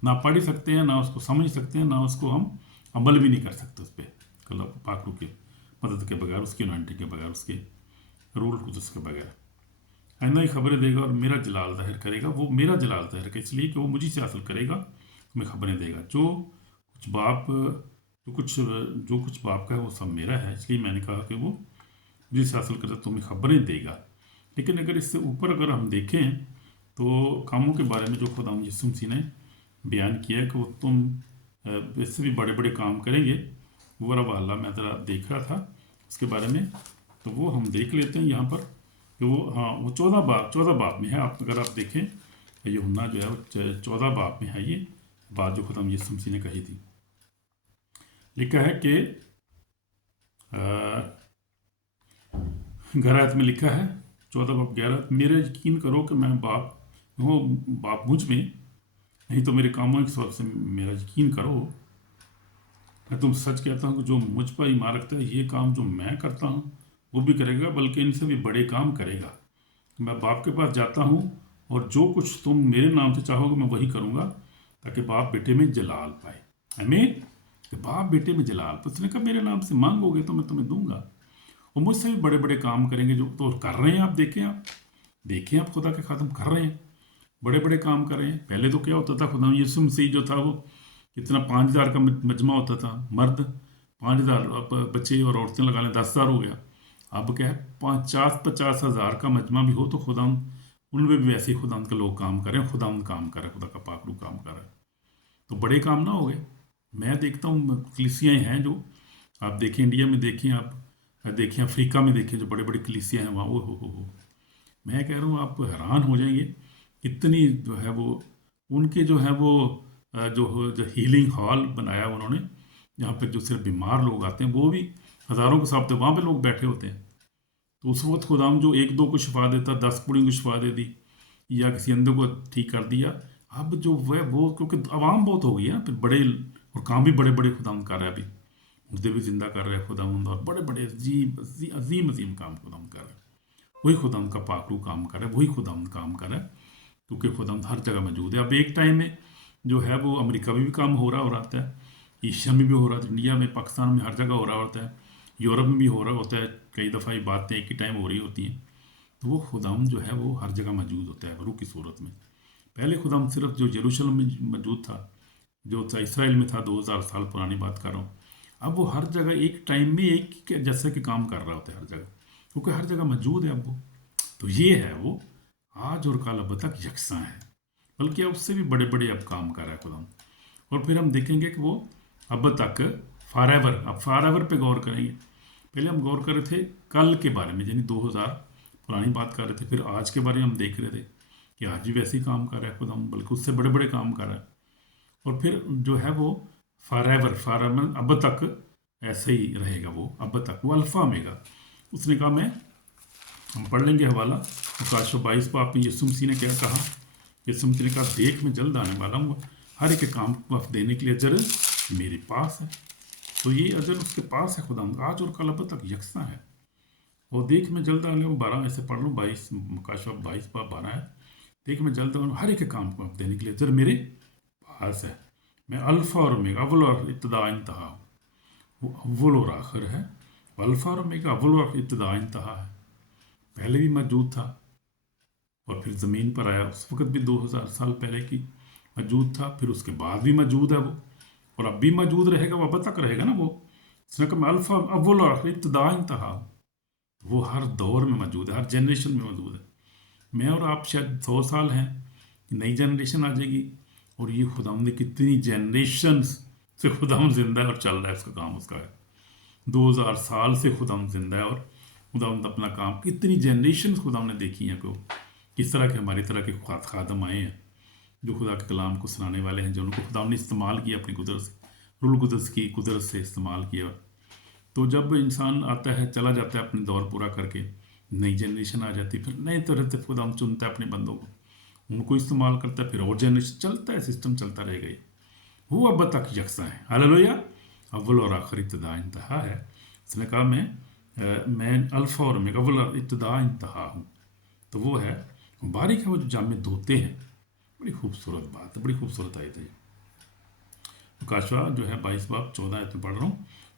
ना पढ़ ही सकते हैं, ना उसको समझ सकते हैं, ना उसको हम अमल भी नहीं कर सकते उस पर, कलाम पाकुर के مدد کے بغیر, اس کی انوائنٹنگ کے بغیر, اس کے رول قدس کے بغیر. آئندہ ہی خبریں دے گا اور میرا جلال ظاہر کرے گا. وہ میرا جلال ظاہر کرے اس لیے کہ وہ مجھے سے حاصل کرے گا, میں خبریں دے گا. جو کچھ باپ کا ہے وہ سب میرا ہے, اس لیے میں نے کہا کہ وہ مجھے سے حاصل کرتا تو میں خبریں دے گا. لیکن اگر اس سے اوپر اگر ہم دیکھیں تو کاموں کے بارے میں جو خدا یسوع مسیح نے بیان کیا ہے کہ وہ تم اس سے بھی بڑے بڑے کام کریں گے, وہ روا اللہ میں ذرا دیکھ رہا تھا اس کے بارے میں, تو وہ ہم دیکھ لیتے ہیں یہاں پر کہ وہ 14 باب میں ہے. اگر آپ دیکھیں یوحنا جو ہے وہ 14 باب میں ہے یہ بات جو خدا یسوع مسیح نے کہی تھی. لکھا ہے کہ 11 میں لکھا ہے 14 باب 11, میرا یقین کرو کہ میں باپ مجھ میں, نہیں تو میرے کاموں کے سبب سے میرا یقین کرو. میں تم سچ کہتا ہوں کہ جو مجھ پر ایمان رکھتا ہے یہ کام جو میں کرتا ہوں وہ بھی کرے گا, بلکہ ان سے بھی بڑے کام کرے گا. میں باپ کے پاس جاتا ہوں اور جو کچھ تم میرے نام سے چاہو گے میں وہی کروں گا, تاکہ باپ بیٹے میں جلال پائے. آمین. کہ باپ بیٹے میں جلال پائے. اس نے کہا میرے نام سے مانگو گے تو میں تمہیں دوں گا, اور مجھ سے بھی بڑے بڑے کام کریں گے جو تو کر رہے ہیں. آپ دیکھیں آپ خدا کے خادم کر رہے ہیں, بڑے بڑے کام کر رہے ہیں. پہلے تو کیا ہوتا تھا, خدا یسوع مسیح جو تھا وہ کتنا 5000 کا مجمع ہوتا تھا, مرد 5000 بچے اور عورتیں لگا لیں 10,000 ہو گیا. اب کیا ہے 50 ہزار کا مجمع بھی ہو تو خدا ان میں بھی ویسے ہی خدا کے لوگ کام کریں, خدا کام کر رہے, خدا کا پاک روح کام کر رہا ہے. تو بڑے کام نہ ہو گئے. میں دیکھتا ہوں کلیسیاں ہیں جو آپ دیکھیں انڈیا میں, دیکھیں آپ دیکھیں افریقہ میں, دیکھیں جو بڑے بڑے کلیسیاں ہیں وہاں, وہ ہو میں کہہ رہا ہوں آپ حیران ہو جائیں گے اتنی جو ہے وہ ان کے جو ہے وہ جو ہیلنگ ہال بنایا انہوں نے, جہاں پہ جو صرف بیمار لوگ آتے ہیں, وہ بھی ہزاروں کے ساتھ وہاں پہ لوگ بیٹھے ہوتے ہیں. تو اس وقت خدا جو 1-2 کو شفا دیتا, 10 بوڑھیوں کو شفا دے دی, یا کسی اندھے کو ٹھیک کر دیا. اب جو وہ کیونکہ عوام بہت ہو گئی ہے, پھر بڑے اور کام بھی بڑے بڑے خدا کر رہا ہے. ابھی مردے بھی زندہ کر رہے ہیں خدا, اور بڑے بڑے عظیم کام خدا کر رہا ہے. وہی خدا کا پاک روح کام کر رہا ہے, وہی خدا کام کر رہا ہے, کیونکہ خدا ہر جگہ موجود ہے. اب ایک ٹائم میں جو ہے وہ امریکہ میں بھی کام ہو رہا ہوتا ہے, ایشیا میں بھی ہو رہا ہے, انڈیا میں, پاکستان میں, ہر جگہ ہو رہا ہوتا ہے, یورپ میں بھی ہو رہا ہوتا ہے. کئی دفعہ یہ باتیں ایک ہی ٹائم ہو رہی ہوتی ہیں. تو وہ خداوند جو ہے وہ ہر جگہ موجود ہوتا ہے روح کی صورت میں. پہلے خداوند صرف جو یروشلم میں موجود تھا, جو اسرائیل میں تھا, 2000 سال پرانی بات کر رہا ہوں. اب وہ ہر جگہ ایک ٹائم میں ایک جیسے کہ کام کر رہا ہوتا ہے ہر جگہ, کیونکہ ہر جگہ موجود ہے. اب وہ تو یہ ہے وہ آج اور کل اب تک یکساں ہے, بلکہ اس سے بھی بڑے بڑے اب کام کر رہا ہے خداوند. اور پھر ہم دیکھیں گے کہ وہ اب تک فار ایور, اب فار ایور پہ غور کریں گے. پہلے ہم غور کر رہے تھے کل کے بارے میں, یعنی 2000 پرانی بات کر رہے تھے. پھر آج کے بارے میں ہم دیکھ رہے تھے کہ آج بھی ویسے ہی کام کر رہا ہے خدا, بلکہ اس سے بڑے بڑے کام کر رہا ہے. اور پھر جو ہے وہ فار ایور اب تک ایسے ہی رہے گا. وہ اب تک وہ الفا میں گا. اس نے کہا ہم پڑھ لیں گے حوالہ مکاشفہ 22 باب میں یسوع مسیح نے کیا کہا. یسوع مسیح نے کہا دیکھ میں جلد آنے والا ہوں, ہر ایک کام کو وقت دینے کے لیے اجر میرے پاس ہے. تو یہ اجر اس کے پاس ہے خدا, آج اور کل اب تک یکساں ہے. اور دیکھ میں جلد آنے ہوں 12 ایسے پڑھ لوں, 22 مکاشفہ 22 باب 12 ہے. دیکھ میں جلد آنے ہر ایک کام کو وقت دینے کے لیے اجر میرے پاس ہے. میں الفا اور اومیگا, اول اور ابتدا انتہا ہوں. وہ اول اور آخر ہے. الفا اور اومیگا, اول اور ابتدا انتہا ہے. پہلے بھی موجود تھا اور پھر زمین پر آیا, اس وقت بھی 2000 سال پہلے کی موجود تھا, پھر اس کے بعد بھی موجود ہے وہ, اور اب بھی موجود رہے گا, وہ اب تک رہے گا نا. وہ اس نے کہا میں الفا اول اور آخر ابتدا انتہا ہوں. وہ ہر دور میں موجود ہے, ہر جنریشن میں موجود ہے. میں اور آپ شاید 100 سال ہیں, نئی جنریشن آ جائے گی, اور یہ خداوند نے کتنی جنریشنز سے خداوند زندہ ہے اور چل رہا ہے, اس کا کام اس کا ہے. 2000 سال سے خداوند زندہ ہے, اور خداوند اپنا کام کتنی جنریشنز خداوند نے دیکھی ہیں. کو کس طرح کے ہماری طرح کے خادم آئے ہیں جو خدا کے کلام کو سنانے والے ہیں, جو ان کو خداوند نے استعمال کیا اپنی قدرت سے, روح القدس کی قدرت سے استعمال کیا. تو جب انسان آتا ہے چلا جاتا ہے اپنے دور پورا کر کے, نئی جنریشن آ جاتی ہے, پھر نئے طرح سے خدا چنتا ہے اپنے بندوں کو, ان کو استعمال کرتا ہے, پھر اور جنریشن چلتا ہے, سسٹم چلتا رہے گا. وہ اب تک یکساں ہے. ہاللیلویا. اول اور آخر ابتدا انتہا ہے. اس نے کہا میں الفا اور اومیگا, اول اور ابتدا انتہا ہوں. تو وہ ہے مبارک ہے وہ جو جامع دھوتے ہیں. بڑی خوبصورت بات ہے, بڑی خوبصورت آیت ہے. مکاشفہ جو ہے 22 باب 14 آیت میں پڑھ رہا ہوں.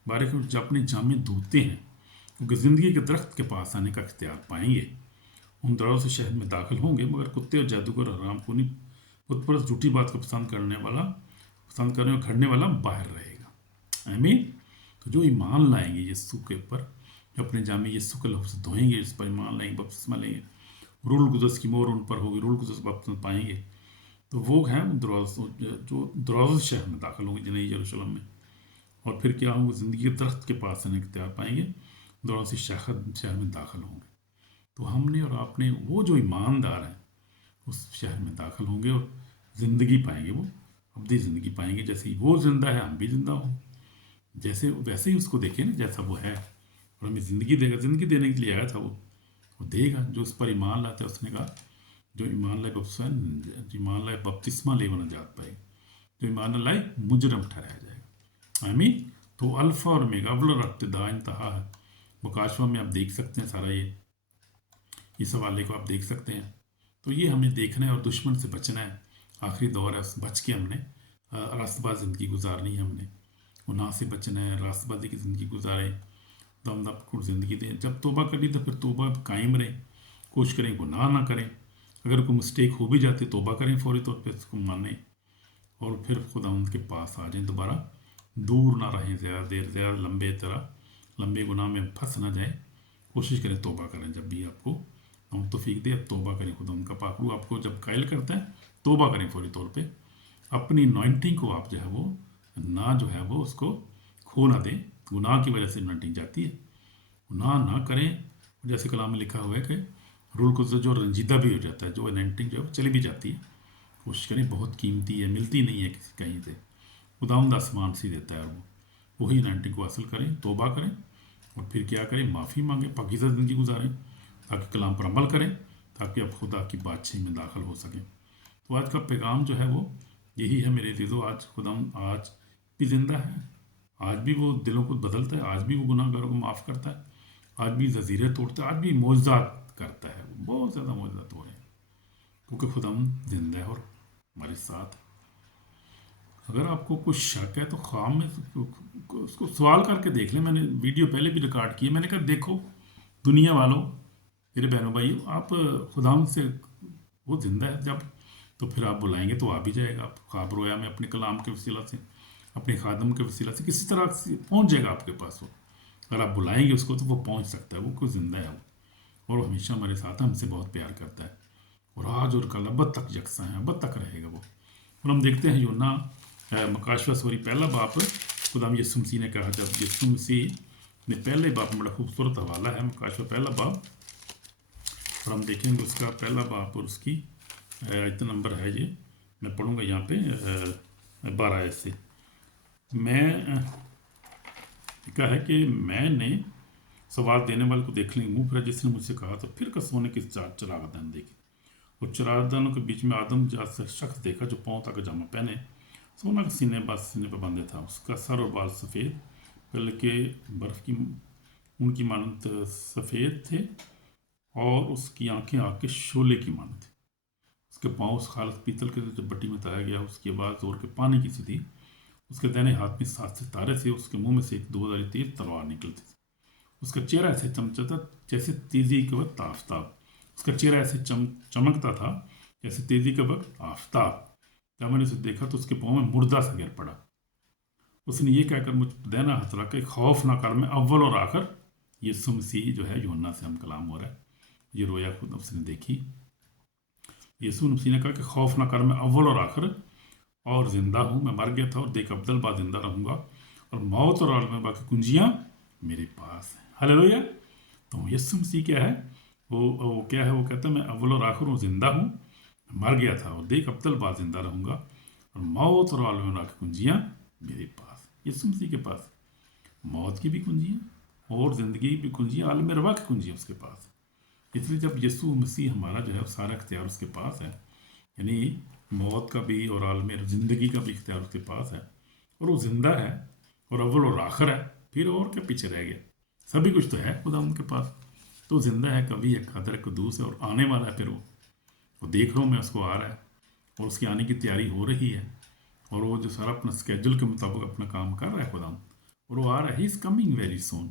مبارک ہے جو اپنے جامع دھوتے ہیں. क्योंकि ज़िंदगी के दरख्त के पास आने का इख्तियार पाएंगे। उन दरों से शहर में दाखिल होंगे, मगर कुत्ते और जादूगर और हराम खूनी बुतपरस्त झूठी बात को पसंद करने और खड़ने वाला बाहर रहेगा। आमीन। तो जो ईमान लाएंगे यीशु के ऊपर, जो अपने जामे यीशु के लहू से धोएंगे, इस पर ईमान लाएंगे, बपतिस्मा लेंगे, रूल कुदस की मोहर उन पर होगी, रूल कुदस बपतिस्मा पाएंगे, तो वो हैं जो दरवाज़े शहर में दाखिल होंगे, जिन्हें यरूशलेम में। और फिर क्या होंगे? ज़िंदगी के दरख्त के पास आने इख्तियार पाएंगे, दरवाज़े शहर में दाखिल होंगे। तो हमने और आपने, वो जो ईमानदार हैं, उस शहर में दाखिल होंगे और ज़िंदगी पाएंगे, वो अब्दी ज़िंदगी पाएंगे। जैसे ही वो ज़िंदा है, हम भी ज़िंदा हों, जैसे वैसे ही उसको देखें ना, जैसा वो है, और हमें ज़िंदगी देगा। ज़िंदगी देने के लिए आया था वो देगा। जो उस पर ईमान लाता है, उसने कहा जो ईमान लाए बपतिस्मा ले वो नजात पाएगा, जो ईमान न लाए मुजरम ठहराया जाएगा। आमीन। तो अल्फ़ा और ओमेगा, अव्वल और इब्तिदा, इंतहा है। मुकाशवा में आप देख सकते हैं सारा ये सवाले को आप देख सकते हैं। तो ये हमें देखना है और दुश्मन से बचना है। आखिरी दौर है, बच के हमने रास्तबाज ज़िंदगी गुजारनी है। हमने गुनाह से बचना है, रास्तबाजी की ज़िंदगी गुजारें, दमदार को ज़िंदगी दें। जब तौबा करी तो फिर तौबा कायम रहे, कोशिश करें गुनाह ना करें। अगर कोई मिस्टेक हो भी जाती तौबा करें फौरी तौर पर, उसको मानें और फिर खुदावंद के पास आ जाएं दोबारा। दूर ना रहें ज़्यादा देर, ज़्यादा लंबे गुनाह में फंस ना जाए। कोशिश करें तौबा करें। जब भी आपको हम तौफीक दे, तौबा करें। खुदा उनका पाकरू आपको जब कायल करता है, तौबा करें फौरी तौर पे। अपनी अनॉइंटिंग को आप जो है वो उसको खो ना दें। गुनाह की वजह से अनॉइंटिंग जाती है। गुनाह ना करें। जैसे कलाम में लिखा हुआ है कि रूल को जो रंजीदा भी हो जाता है, जो अनॉइंटिंग जो है चली भी जाती है। कोशिश करें, बहुत कीमती है, मिलती नहीं है किसी कहीं से। खुदावंद आसमान से देता है, वही अनॉइंटिंग को हासिल करें, तौबा करें और फिर क्या करें? माफ़ी मांगें, पाकीज़ा ज़िंदगी गुजारें, ताकि कलाम पर अमल करें, ताकि आप खुदा की बादशाही में दाखिल हो सकें। तो आज का पैगाम जो है वो यही है मेरे अज़ीज़ों। आज खुदा आज भी ज़िंदा है, आज भी वो दिलों को बदलता है, आज भी वो गुनाहगारों को माफ़ करता है, आज भी ज़ंजीरें तोड़ता है, आज भी मोज़ात करता है। बहुत ज़्यादा मोज़ात हो रहे हैं, क्योंकि खुदा ज़िंदा है और हमारे साथ। अगर आपको कुछ शक है तो ख्वाब में उसको सवाल करके देख लें। मैंने वीडियो पहले भी रिकॉर्ड की है। मैंने कहा देखो दुनिया वालों, मेरे बहनों भाइयों, आप खुदा से वो जिंदा है जब, तो फिर आप बुलाएंगे तो आ भी जाएगा। आप ख्वाब रोया में अपने कलाम के वसीला से, अपने खादम के वसीला से किसी तरह से पहुँच जाएगा आपके पास वो। अगर आप बुलाएंगे उसको तो वो पहुँच सकता है। वो कोई ज़िंदा है वो, और हमेशा हमारे साथ हमसे बहुत प्यार करता है, और आज और कल अब तक यकसा है, अब तक रहेगा वो। और हम देखते हैं यूना मकाशवा सूरी पहला बाप, खुदाम यीशु मसीह ने कहा, जब यीशु मसीह ने पहले बाप, बड़ा खूबसूरत हवाला है मकाशवा पहला बाप, और हम देखेंगे उसका पहला बाप और उसकी इतना नंबर है ये, मैं पढ़ूंगा यहाँ पे 12 से। मैं कहा है कि मैंने सवाल देने वाले को देखने की मुँह फिरा, जिसने मुझसे कहा, तो फिर कसोने की चरागादान देखी, और चरागादानों के बीच में आदम जैसा शख्स देखा जो पाँव तक जामा पहने, सोना का सीने पर बांधे था। उसका सर और बाल सफ़ेद, पहले के बर्फ़ की उनकी मानत सफ़ेद थे, और उसकी आंखें आग के शोले की मानत थी। उसके पाँव उस खालस पीतल के जब भट्टी में तैराया गया, उसकी आवाज़ जोर के पानी की सी थी। उसके दाहिने हाथ में 7 सितारे थे, उसके मुंह में से एक 2000 तेज तलवार निकलती थी। उसका चेहरा ऐसे चमचता जैसे तेजी के वक्त आफताब। उसका चेहरा ऐसे चमकता था जैसे तेजी के वक्त आफताब। जब मैंने उसे देखा तो उसके पाँव में मुर्दा सा गिर पड़ा। उसने ये कहकर मुझ देना हाथ रखा कि खौफ ना कर, मैं अव्वल और आखिर। यीशु मसीह जो है, यूहन्ना से हम कलाम हो रहा है, ये रोया खुद उसने देखी। यीशु मसीह ने कहा कि खौफ ना कर, मैं अव्वल और आखिर और ज़िंदा हूँ। मैं मर गया था और देख अब्दुल बाद जिंदा रहूँगा, और मौत और आलम बाकी कुंजियाँ मेरे पास हैं। हालेलुया। तो यीशु मसीह क्या है, वो क्या है? वो कहता है मैं अव्वल और आखिर हूँ, ज़िंदा हूँ, मर गया था और देख अब्दुल बाद जिंदा रहूँगा, और मौत और आलम की कुंजियाँ मेरे पास। यीशु मसीह के पास मौत की भी कुंजियाँ और ज़िंदगी की कुंजियाँ, आलम रवा की कुंजियाँ उसके पास। इसलिए जब यीशु मसीह हमारा जो है सारा इख्तियार उसके पास है, यानी मौत का भी और आलम ज़िंदगी का भी इख्तियार उसके पास है, और वो ज़िंदा है और अव्वल और आखिर है, फिर और क्या पीछे रह गया? सभी कुछ तो है खुदा उनके पास। तो ज़िंदा है, कभी एक कदर कदूस है, और आने वाला है। फिर वो देख रहा हूँ मैं, उसको आ रहा है, और उसकी आने की तैयारी हो रही है, और वो जो सारा अपना स्केड्यूल के मुताबिक अपना काम कर रहा है खुदा, और वो आ रहा है। He is coming very soon.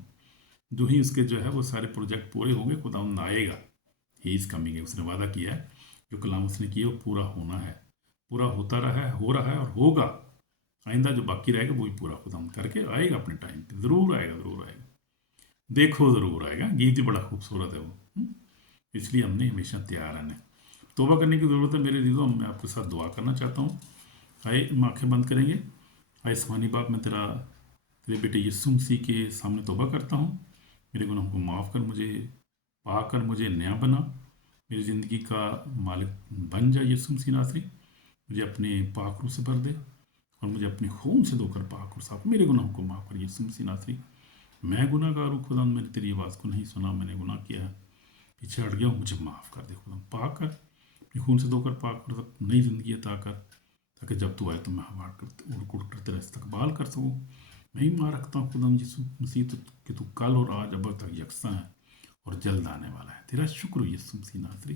जो ही उसके जो है वो सारे प्रोजेक्ट पूरे होंगे, खुदावंद आएगा। ही इज़ कमिंग है, उसने वादा किया है, जो कलाम उसने किया वो पूरा होना है, पूरा होता रहा है, हो रहा है और होगा। आइंदा जो बाकी रहेगा वो भी पूरा खुदावंद करके आएगा अपने टाइम पे, ज़रूर आएगा, ज़रूर आएगा, देखो ज़रूर आएगा। गीत भी बड़ा खूबसूरत है वो। इसलिए हमने हमेशा तैयार रहना है। तौबा करने की ज़रूरत है मेरे दीदों। मैं आपके साथ दुआ करना चाहता हूँ। आइए हम आँखें बंद करेंगे। आए आसमानी बाप, मैं तेरे बेटे यीशु मसीह के सामने तौबा करता हूँ। मेरे गुनाहों को माफ़ कर, मुझे पाकर मुझे नया बना, मेरी ज़िंदगी का मालिक बन जा यीशु मसीह नासरी। मुझे अपने पाक रूह से भर दे और मुझे अपने खून से धोकर पाक और साफ, मेरे गुनाहों को माफ़ कर यीशु मसीह नासरी। मैं गुनाहगार हूँ खुदा, मैंने तेरी आवाज़ को नहीं सुना, मैंने गुनाह किया है, पीछे हट गया हूँ, मुझे माफ़ कर दे खुदा। पाक कर, अपने खून से धोकर पाक कर, नई ज़िंदगी अता कर, ताकि जब तू आए तो मैं हवा करते उड़ कुड़ कर तेरा इस्तकबाल कर सकूँ। मैं ही माँ रखता हूँ खुदा यीशु मसीह तो कि तू कल और आज अब तक यकसा है और जल्द आने वाला है। तेरा शुक्र यीशु मसीह नासरी,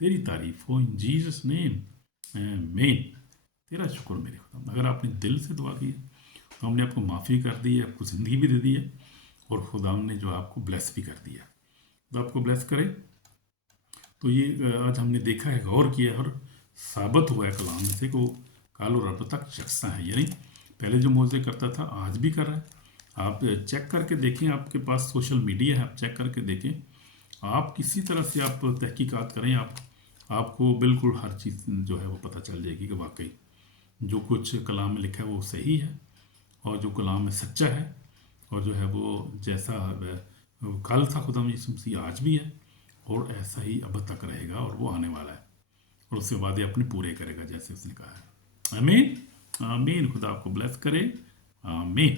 तेरी तारीफ हो इन जीसस नेम, आमीन। तेरा शुक्र मेरे खुदा। अगर आपने दिल से दुआ की है तो हमने आपको माफ़ी कर दी है, आपको ज़िंदगी भी दे दी है और खुदा ने जो आपको ब्लेस भी कर दिया। तो आपको ब्लेस करे। तो ये आज हमने देखा है, गौर किया है और साबित हुआ है कलाम में से कि वो काल और अब तक यकसा है। यानी पहले जो मौजे करता था आज भी कर रहा है। आप चेक करके देखें, आपके पास सोशल मीडिया है, आप चेक करके देखें, आप किसी तरह से आप तहकीकात करें, आपको बिल्कुल हर चीज़ जो है वो पता चल जाएगी कि वाकई जो कुछ कलाम में लिखा है वो सही है और जो कलाम में सच्चा है और जो है वो जैसा कल था खुदा यीशु मसीह आज भी है और ऐसा ही अब तक रहेगा और वो आने वाला है और उससे वादे अपने पूरे करेगा जैसे उसने कहा है। आमीन, आमीन। खुदा आपको ब्लेस करे। आमीन।